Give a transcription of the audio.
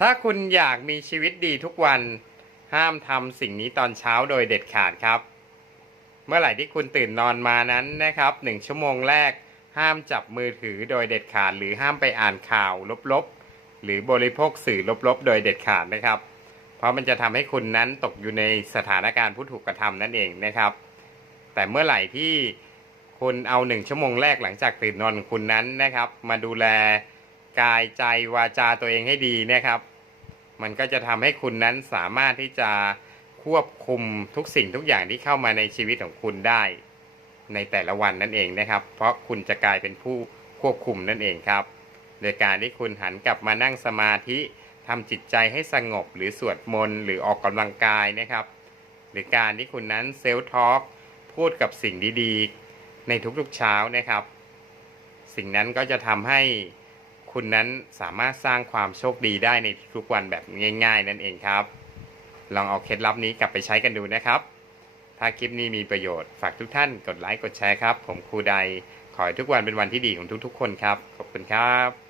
ถ้าคุณอยากมีชีวิตดีทุกวัน ห้ามทำสิ่งนี้ตอนเช้าโดยเด็ดขาดครับ เมื่อไหร่ที่คุณตื่นนอนมานั้นนะครับหนึ่งชั่วโมงแรก ห้ามจับมือถือโดยเด็ดขาด หรือห้ามไปอ่านข่าวลบๆ หรือบริโภคสื่อลบๆ โดยเด็ดขาดนะครับ เพราะมันจะทำให้คุณนั้นตกอยู่ในสถานการณ์ผู้ถูกกระทำนั่นเองนะครับ แต่เมื่อไหร่ที่คุณเอาหนึ่งชั่วโมงแรกหลังจากตื่นนอนคุณนั้นนะครับ มาดูแล กายใจวาจาตัวเองให้ดีนะครับ มันก็จะทำให้คุณนั้นสามารถที่จะควบคุมทุกสิ่งทุกอย่างที่เข้ามาในชีวิตของคุณได้ ในแต่ละวันนั่นเองนะครับ เพราะคุณจะกลายเป็นผู้ควบคุมนั่นเองครับ โดยการที่คุณหันกลับมานั่งสมาธิทำจิตใจให้สงบหรือสวดมนต์หรือออกกำลังกายนะครับ หรือการที่คุณนั้นเซลทอล์กพูดกับสิ่งดีๆ ในทุกๆเช้านะครับ สิ่งนั้นก็จะทำให้ คุณนั้นสามารถสร้างความโชคดีได้ในทุกวันแบบง่าย ๆ นั่นเองครับ ลองเอาเคล็ดลับนี้กลับไปใช้กันดูนะครับ ถ้าคลิปนี้มีประโยชน์ฝากทุกท่านกดไลค์กดแชร์ครับ ผมครูใดขอให้ทุกวันเป็นวันที่ดีของทุกๆ คนครับ ขอบคุณครับ